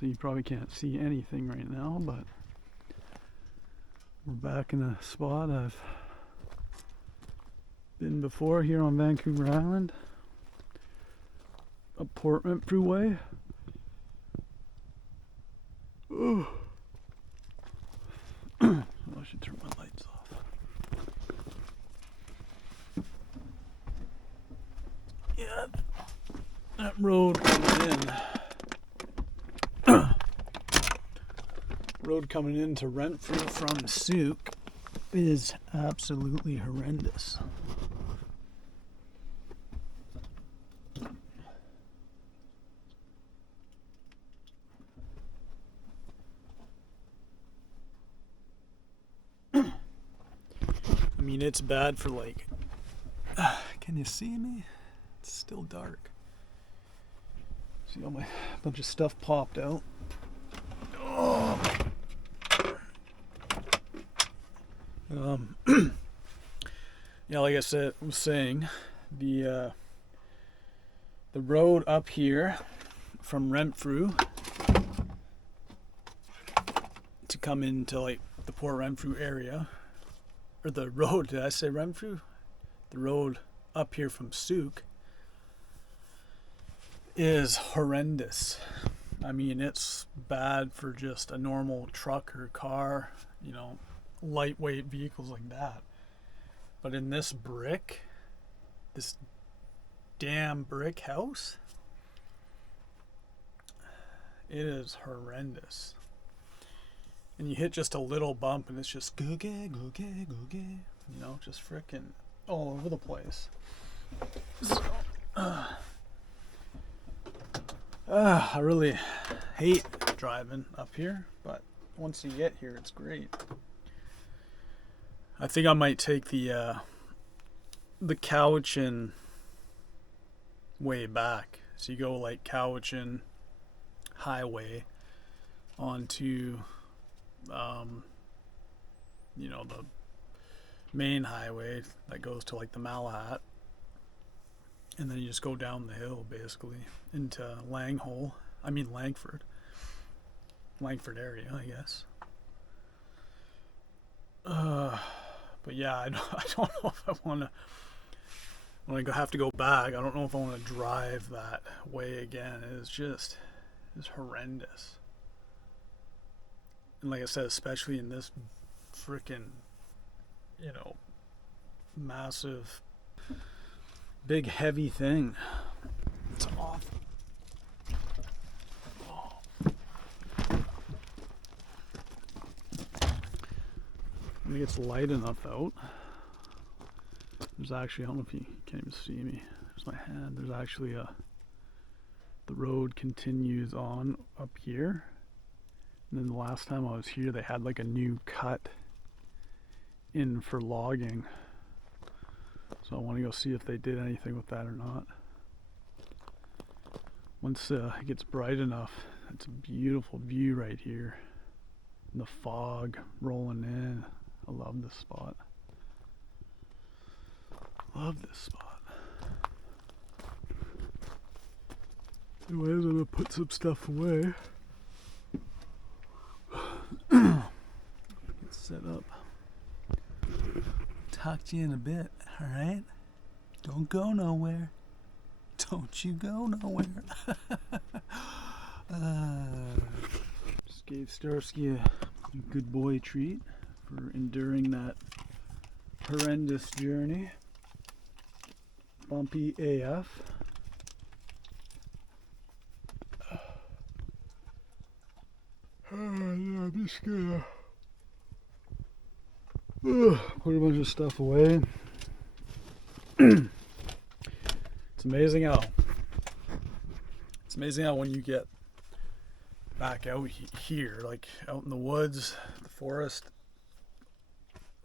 so you probably can't see anything right now, but we're back in a spot I've been before here on Vancouver Island, up Port Renfrew way. Oh. I should turn my lights off. Yeah, that road coming into Renfrew from Souk is absolutely horrendous. I mean, it's bad for like, can you see me? It's still dark. See all my bunch of stuff popped out. Oh. Yeah, like I was saying, the road up here from Renfrew to come into like the Port Renfrew area, or the road, did I say Renfrew? The road up here from Souk is horrendous. I mean, it's bad for just a normal truck or car, you know, lightweight vehicles like that. But in this damn brick house, it is horrendous. And you hit just a little bump and it's just googie, googie, googie, you know, just frickin' all over the place. So, I really hate driving up here, but once you get here, it's great. I think I might take the Cowichan way back. So you go like Cowichan Highway onto, you know, the main highway that goes to like the Malahat, and then you just go down the hill basically into Langford area, I guess. But yeah, I don't know if I want to, when I have to go back, I don't know if I want to drive that way again. It's horrendous. And like I said, especially in this freaking, you know, massive, big, heavy thing. It's awful. When it gets light enough out, there's actually, I don't know if you can't even see me, there's my hand, there's actually the road continues on up here, and then the last time I was here they had like a new cut in for logging, so I want to go see if they did anything with that or not. Once it gets bright enough, it's a beautiful view right here, and the fog rolling in. I love this spot. Anyways, I'm gonna put some stuff away. Get set up. Talk to you in a bit, alright? Don't go nowhere. Don't you go nowhere. Just gave Starsky a good boy treat for enduring that horrendous journey. Bumpy AF. Yeah, I'm just gonna put a bunch of stuff away. It's amazing how when you get back out here, like out in the woods, the forest,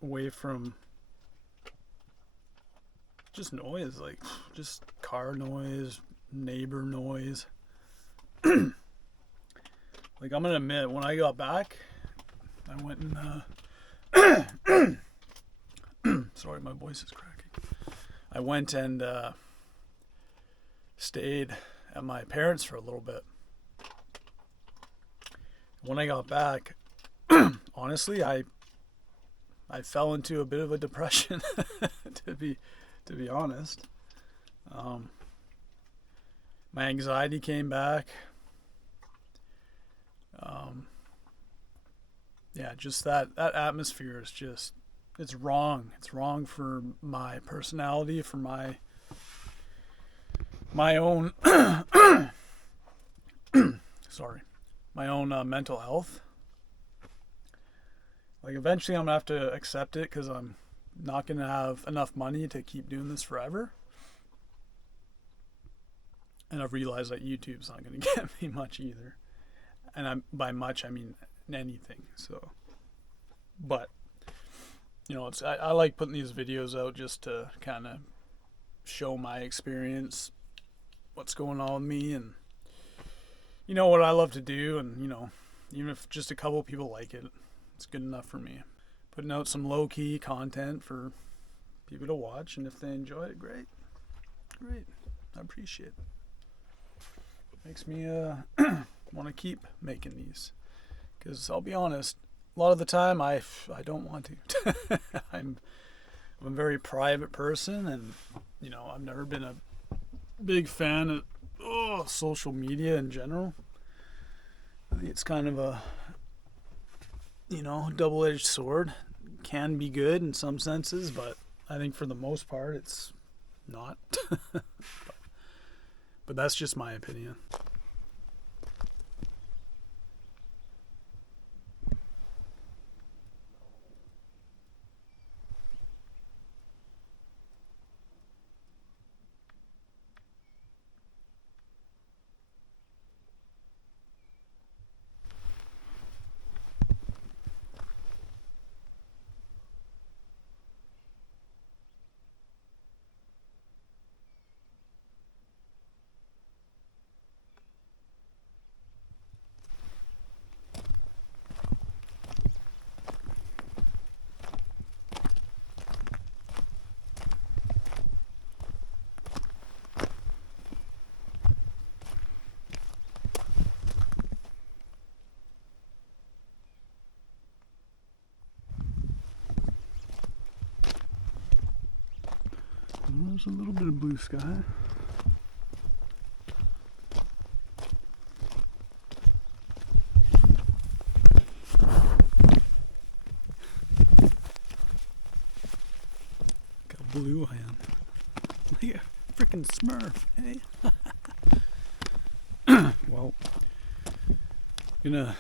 away from just noise, like just car noise, neighbor noise. Like, I'm gonna admit, when I got back, I went and sorry, my voice is cracking. I went and stayed at my parents for a little bit. when I got back, honestly, I fell into a bit of a depression, to be honest. My anxiety came back. Yeah, just that atmosphere is just, it's wrong. It's wrong for my personality, for my own sorry, my own mental health. Like, eventually I'm gonna have to accept it, because I'm not gonna have enough money to keep doing this forever. And I've realized that YouTube's not gonna get me much either. And by much I mean anything. So, but it's I like putting these videos out just to kind of show my experience, what's going on with me, and what I love to do, and even if just a couple of people like it, it's good enough for me. Putting out some low-key content for people to watch, and if they enjoy it, great. I appreciate it. Makes me want to keep making these, because I'll be honest, a lot of the time I don't want to. I'm a very private person, and I've never been a big fan of social media in general. I think it's kind of a double-edged sword. Can be good in some senses, but I think for the most part it's not. But that's just my opinion. There's a little bit of blue sky. Look how blue I am. Like a freaking Smurf, hey? Well, gonna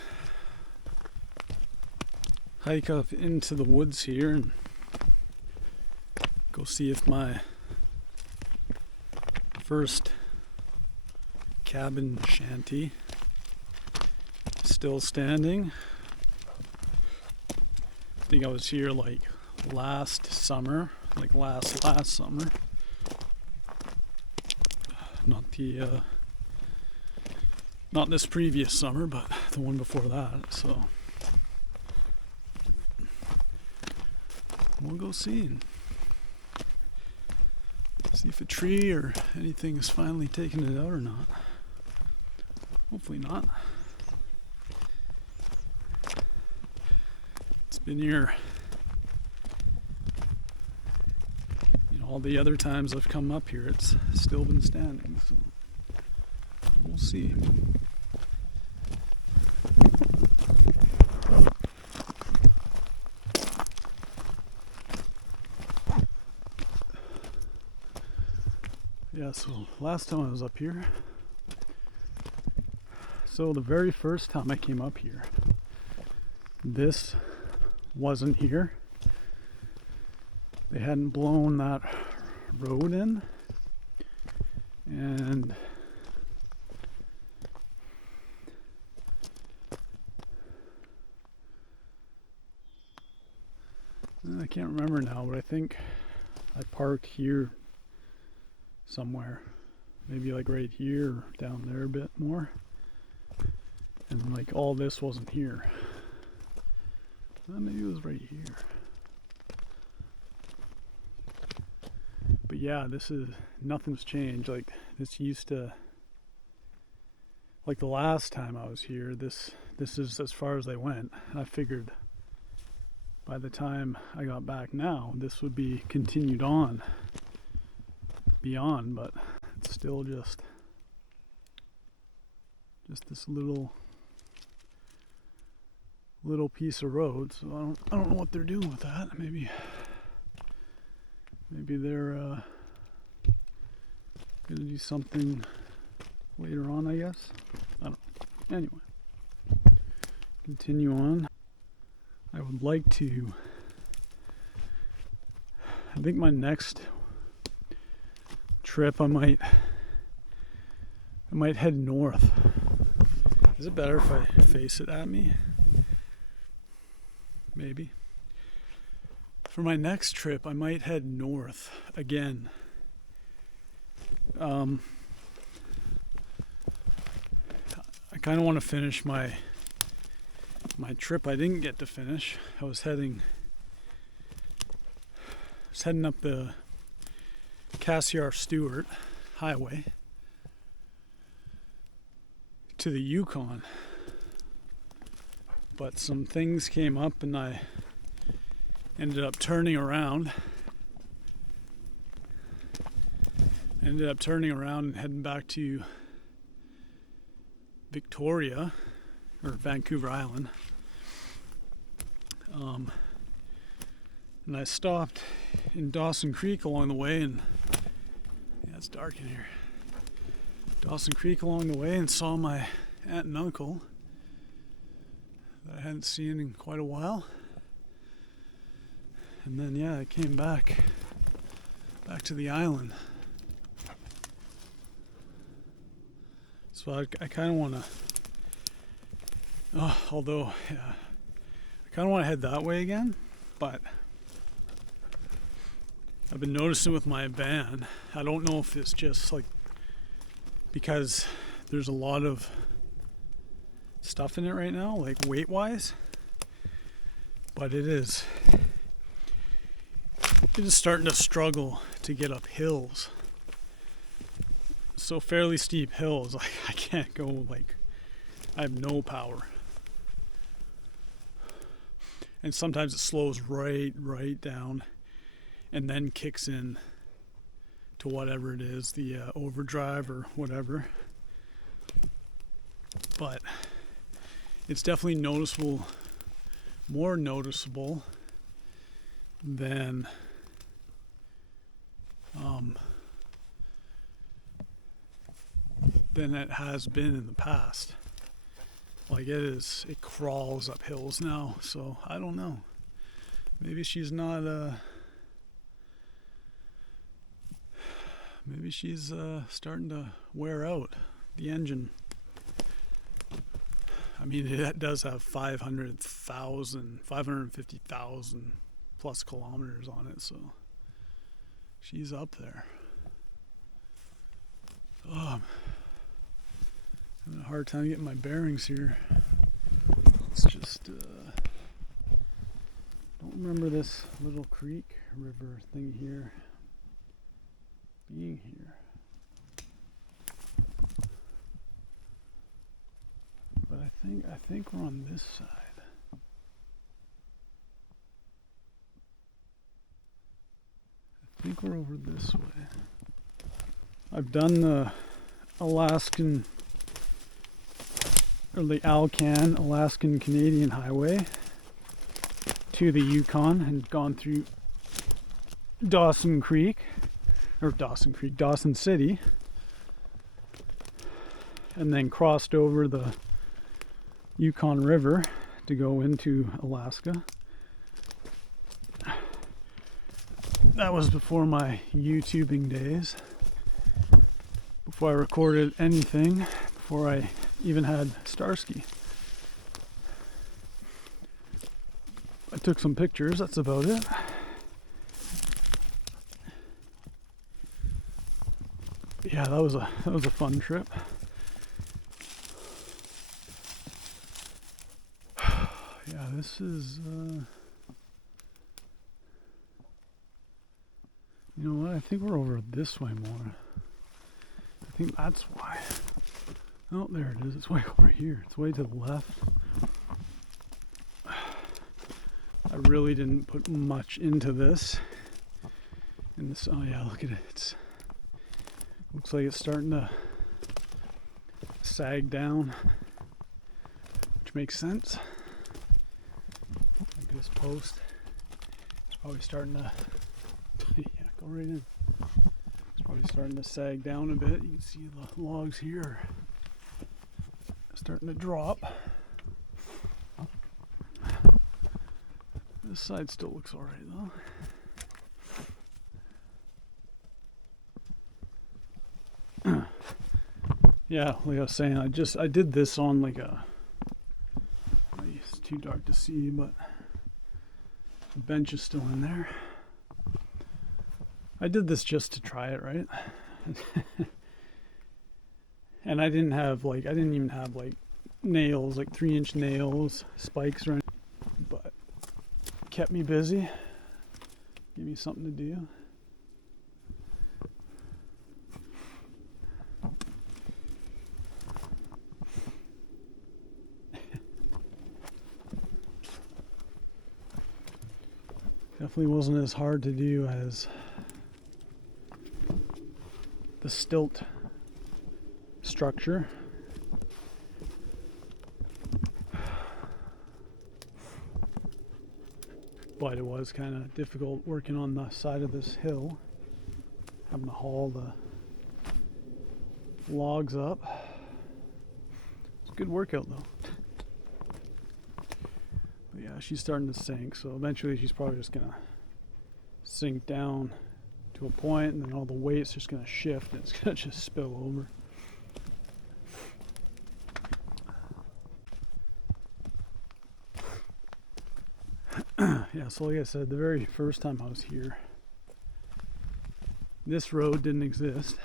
hike up into the woods here and go see if my first cabin shanty still standing. I think I was here like last summer, like last summer. Not this previous summer, but the one before that. So we'll go see if a tree or anything is finally taking it out or not. Hopefully not. It's been here, all the other times I've come up here, it's still been standing, so we'll see. Yeah, so last time I was up here, so the very first time I came up here, this wasn't here. They hadn't blown that road in, and I can't remember now, but I think I parked here somewhere, maybe like right here or down there a bit more, and like all this wasn't here. Maybe it was right here. But yeah, nothing's changed. Like, this used to, like the last time I was here, this this is as far as they went. And I figured by the time I got back now, this would be continued on beyond, but it's still just this little piece of road. So I don't know what they're doing with that. Maybe they're gonna do something later on, I guess. I don't know. Anyway, continue on. I would like to, I think my next trip I might head north. Is it better if I face it at me? Maybe. For my next trip I might head north again. I kind of want to finish my trip I didn't get to finish. I was heading up the Cassiar-Stewart Highway to the Yukon, but some things came up and I ended up turning around. And heading back to Victoria, or Vancouver Island. And I stopped in Dawson Creek along the way, and yeah, it's dark in here. Dawson Creek along the way, and saw my aunt and uncle that I hadn't seen in quite a while. And then yeah, I came back to the island. So I kind of want to, although yeah, I kind of want to head that way again, but I've been noticing with my van, I don't know if it's just like because there's a lot of stuff in it right now, like weight wise, but it is starting to struggle to get up hills. So fairly steep hills, like I can't go, like I have no power. And sometimes it slows right down and then kicks in to whatever it is, the overdrive or whatever. But it's definitely more noticeable than it has been in the past. Like it crawls up hills now, so I don't know. Maybe she's not maybe she's starting to wear out the engine. I mean, it does have 550,000 plus kilometers on it, so she's up there. I'm having a hard time getting my bearings here. It's just don't remember this little creek river thing here being here. But I think we're on this side. I think we're over this way. I've done the Alaskan, or the Alcan Alaskan Canadian Highway to the Yukon and gone through Dawson City, and then crossed over the Yukon River to go into Alaska. That was before my YouTubing days, before I recorded anything, before I even had Starsky. I took some pictures, that's about it. Yeah, that was a fun trip. Yeah, this is you know what, I think we're over this way more. I think that's why. Oh, there it is. It's way over here. It's way to the left. I really didn't put much into this. And this, oh yeah, look at it. It's looks like it's starting to sag down, which makes sense. Like this post, it's probably starting to, yeah, go right in. It's probably starting to sag down a bit. You can see the logs here are starting to drop. This side still looks alright though. Yeah, like I was saying, I did this on like a, it's too dark to see, but the bench is still in there. I did this just to try it, right? And I didn't even have like nails, like 3-inch nails, spikes or anything, but it kept me busy, gave me something to do. Definitely wasn't as hard to do as the stilt structure. But it was kind of difficult working on the side of this hill, having to haul the logs up. It's a good workout though. But yeah, she's starting to sink, so eventually she's probably just gonna sink down to a point, and then all the weight's just gonna shift and it's gonna just spill over. Yeah, so like I said, the very first time I was here, this road didn't exist.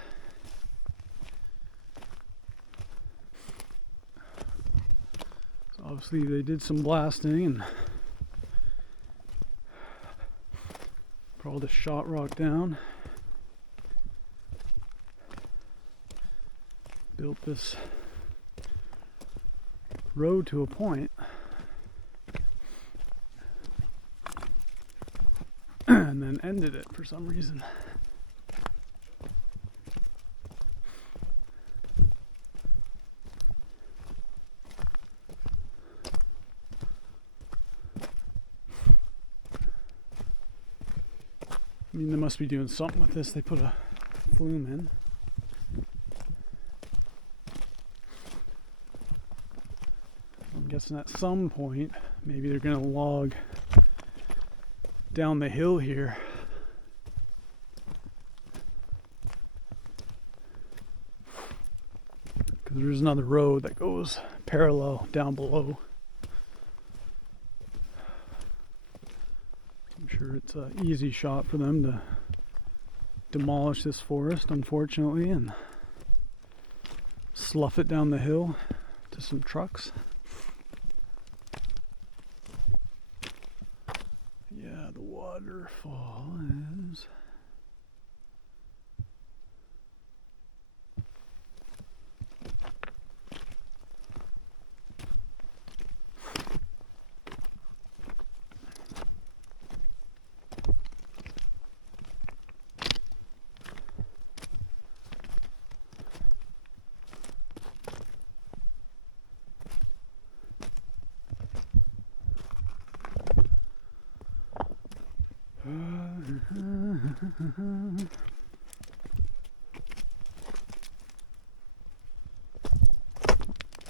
So obviously they did some blasting and brought all the shot rock down. Built this road to a point. And then ended it for some reason. I mean, they must be doing something with this. They put a flume in. I'm guessing at some point, maybe they're going to log down the hill here. Because there's another road that goes parallel down below. I'm sure it's an easy shot for them to demolish this forest, unfortunately, and slough it down the hill to some trucks. Yeah, the waterfall is...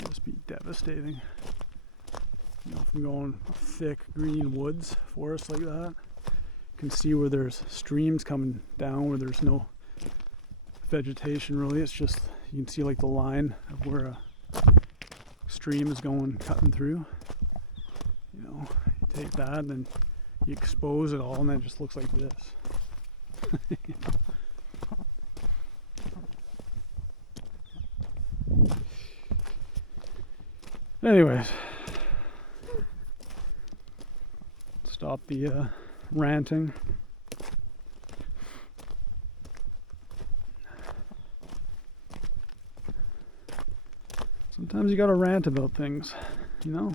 Must be devastating. You know, from going thick green woods, forests like that, you can see where there's streams coming down where there's no vegetation really. It's just, you can see like the line of where a stream is going, cutting through. You know, you take that and then you expose it all and then it just looks like this. Anyways, stop the ranting. Sometimes you gotta rant about things, you know?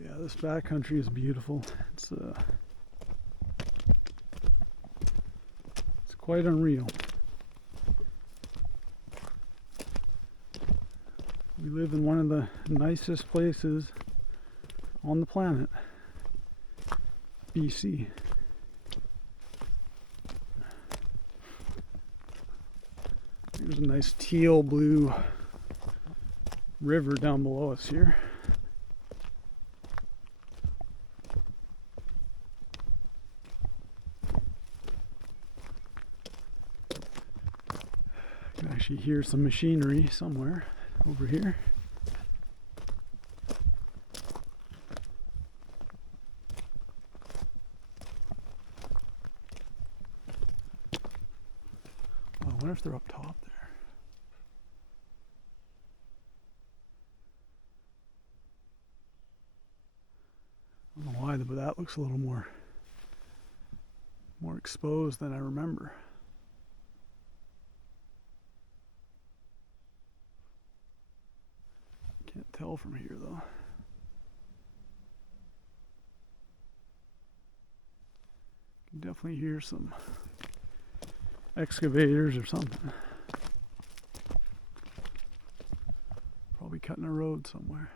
Yeah, this backcountry is beautiful. It's quite unreal. We live in one of the nicest places on the planet, BC. There's a nice teal blue river down below us here. You can actually hear some machinery somewhere over here. Oh, I wonder if they're up top there. I don't know why, but that looks a little more exposed than I remember. Can't tell from here though. You can definitely hear some excavators or something. Probably cutting a road somewhere.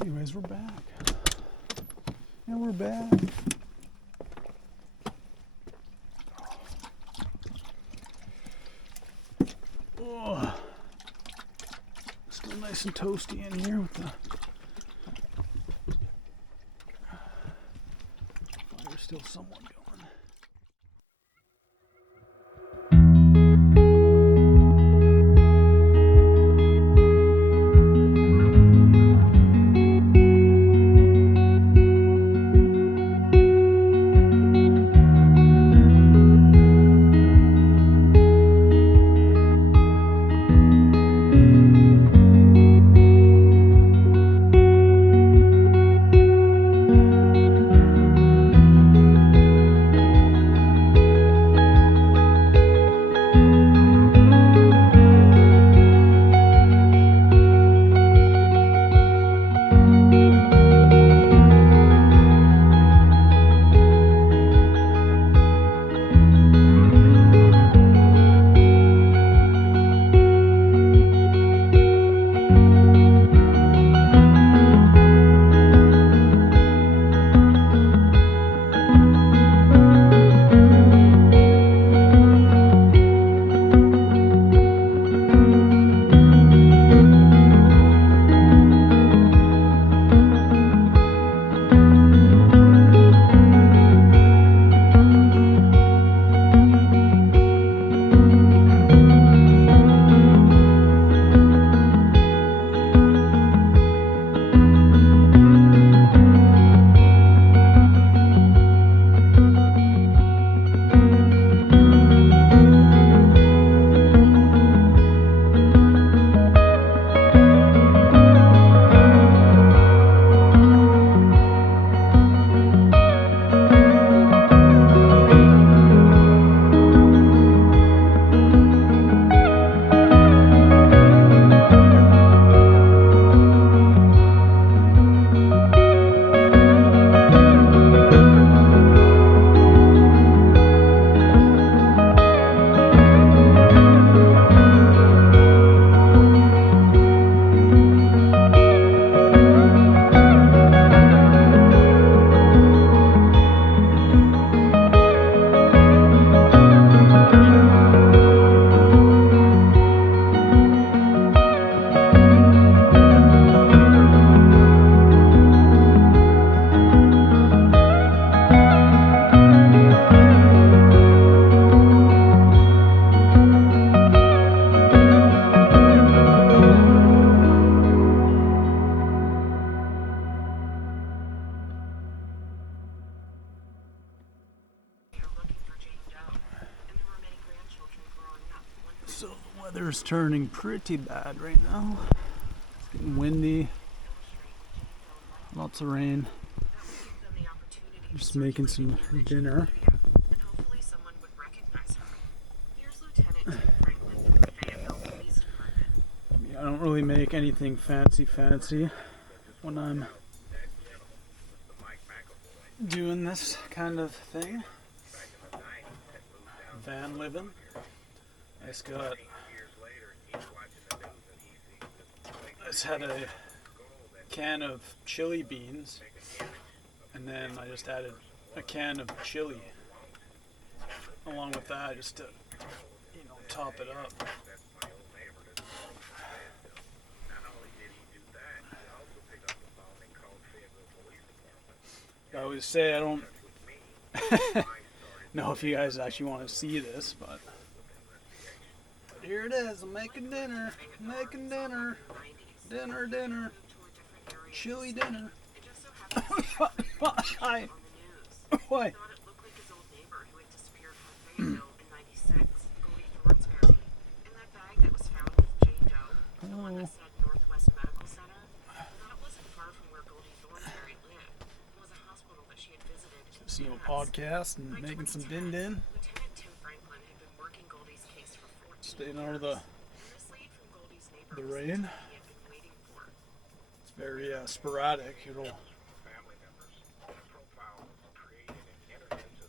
Anyways, we're back. Yeah, we're back. Oh, still nice and toasty in here with the fire still somewhat going. So the weather's turning pretty bad right now. It's getting windy, lots of rain. Just making some dinner. really make anything fancy when I'm doing this kind of thing. Vanliving. I just had a can of chili beans, and then I just added a can of chili along with that, just to, top it up. I always say I don't know if you guys actually want to see this, but here it is. I'm making dinner. Dinner. Chili dinner. Hi. Why? Listening to a podcast and making some din. Staying out of the rain. It's very sporadic.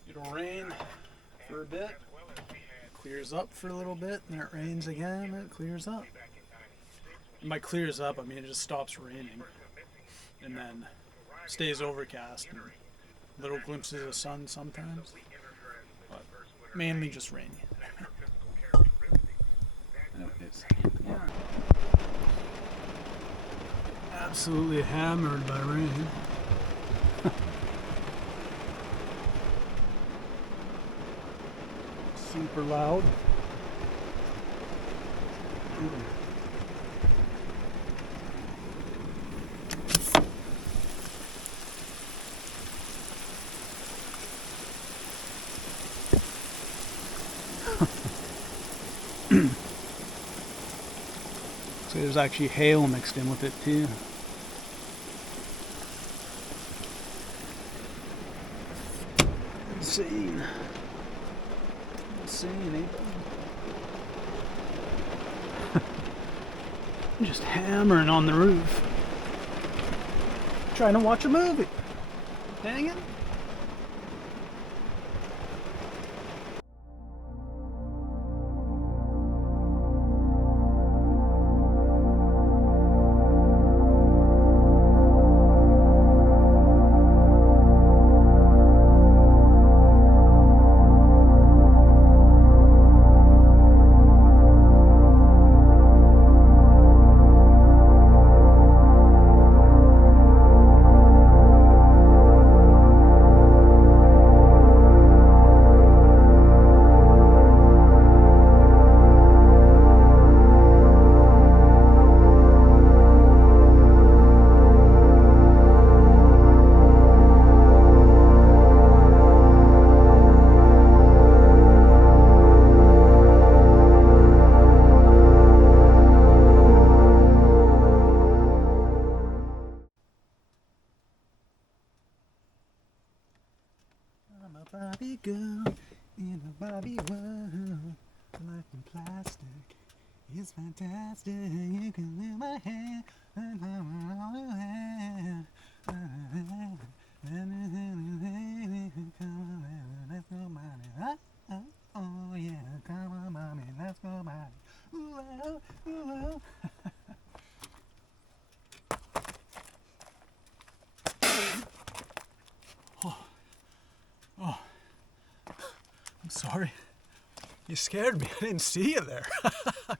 It'll rain for a bit, clears up for a little bit, and then it rains again, and it clears up. And by clears up, I mean it just stops raining, and then stays overcast, and little glimpses of sun sometimes, but mainly just rainy. Anyways, yeah. Absolutely hammered by rain. Super loud. So there's actually hail mixed in with it too. Insane, eh? Just hammering on the roof. Trying to watch a movie. Dang it. I'm a Barbie girl in a Barbie world. Life in plastic is fantastic. You can live my hand and come on the hand. Let's go, mommy. Oh yeah, come on, mommy. Let's go, mommy. Ooh, ooh. Oh, I'm sorry. You scared me. I didn't see you there.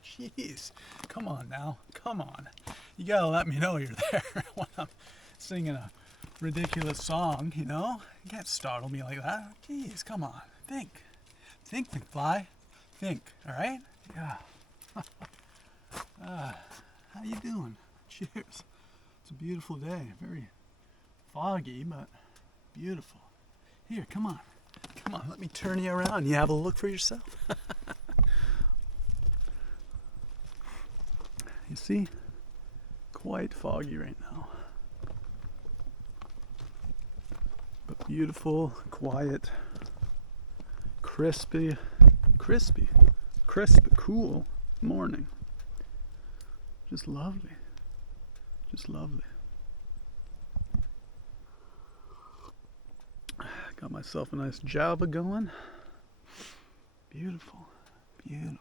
Jeez. Come on now. Come on. You gotta let me know you're there when I'm singing a ridiculous song, you know? You can't startle me like that. Jeez, come on. Think, McFly. Think, alright? Yeah. How you doing? Cheers. It's a beautiful day. Very foggy, but beautiful. Here, come on, let me turn you around. You have a look for yourself. You see, quite foggy right now. But beautiful, quiet, crisp, cool morning. Just lovely. Just lovely. Got myself a nice Java going. Beautiful. Beautiful.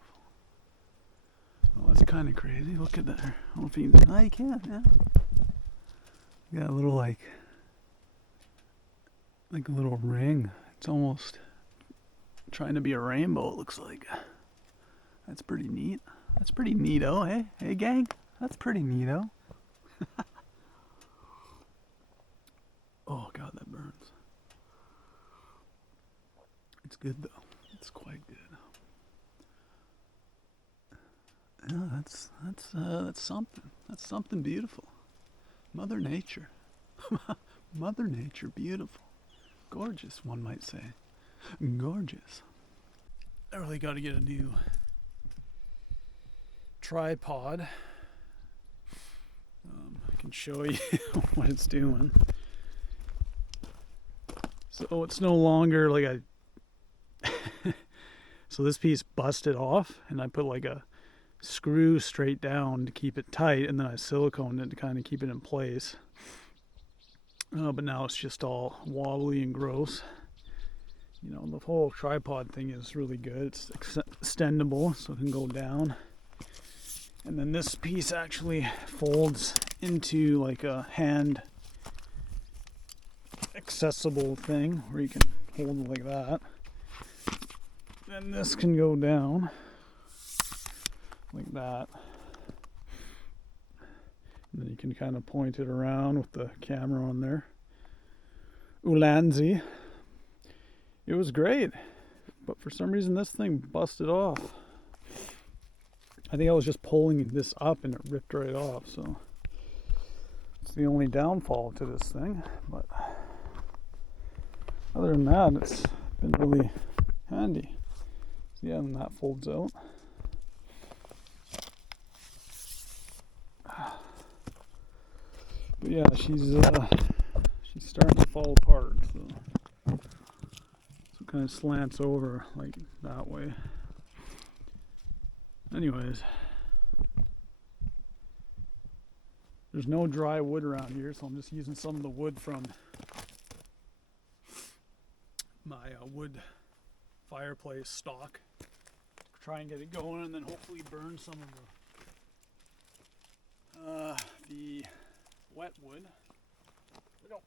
Oh, that's kind of crazy. Look at that. I don't know if you can. Oh, you can, yeah. You got a little like a little ring. It's almost trying to be a rainbow, it looks like. That's pretty neat. That's pretty neato, eh? Hey, gang? That's pretty neato. Oh, God, that burns. It's good, though. It's quite good. Yeah, that's something. That's something beautiful. Mother Nature. Mother Nature, beautiful. Gorgeous, one might say. Gorgeous. I really got to get a new tripod. I can show you what it's doing. So it's no longer like so this piece busted off, and I put like a screw straight down to keep it tight, and then I siliconed it to kind of keep it in place. But now it's just all wobbly and gross. You know, the whole tripod thing is really good. It's extendable, so it can go down. And then this piece actually folds into like a hand accessible thing where you can hold it like that. And this can go down like that. And then you can kind of point it around with the camera on there. Ulanzi. It was great, but for some reason this thing busted off. I think I was just pulling this up and it ripped right off, so it's the only downfall to this thing. But other than that, it's been really handy. So yeah, and that folds out. But yeah, she's starting to fall apart, so it kind of slants over like that way. Anyways, there's no dry wood around here, so I'm just using some of the wood from my wood fireplace stock. Try and get it going, and then hopefully burn some of the wet wood. We don't.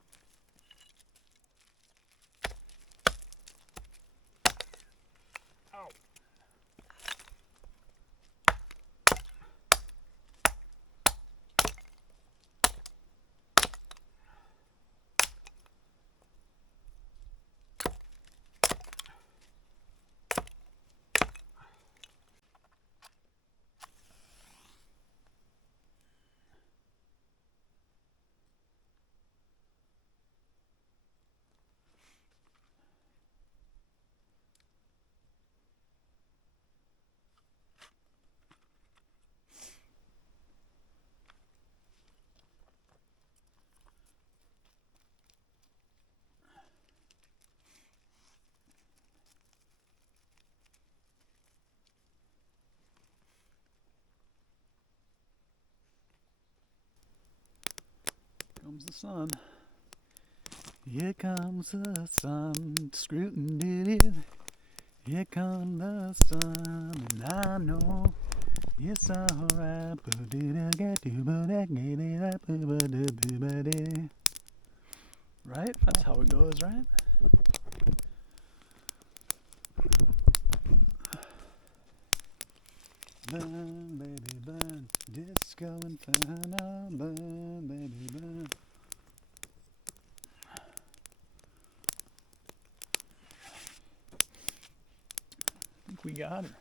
Ow. Comes the sun. Here comes the sun. Scrootin' did it. Here comes the sun, and I know it's alright. Right? That's how it goes, right? Burn, baby, burn. Disco Inferno. Burn, baby, burn. I think we got her.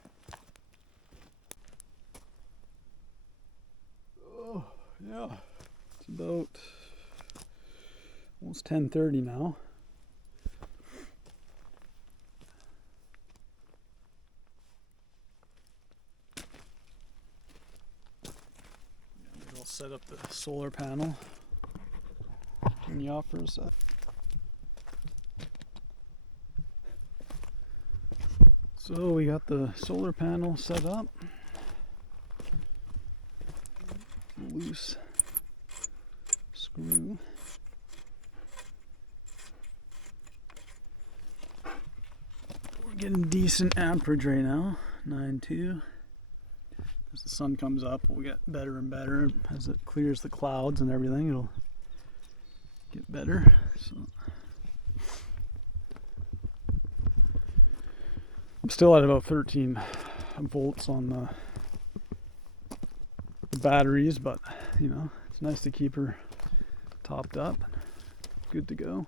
Oh, yeah. It's about almost 10:30 now. Maybe I'll set up the solar panel. Turn you off for a sec. So we got the solar panel set up. loose screw. We're getting decent amperage right now, 9.2. As the sun comes up, we'll get better and better. As it clears the clouds and everything, it'll get better. So I'm still at about 13 volts on the batteries, but you know, it's nice to keep her topped up, good to go.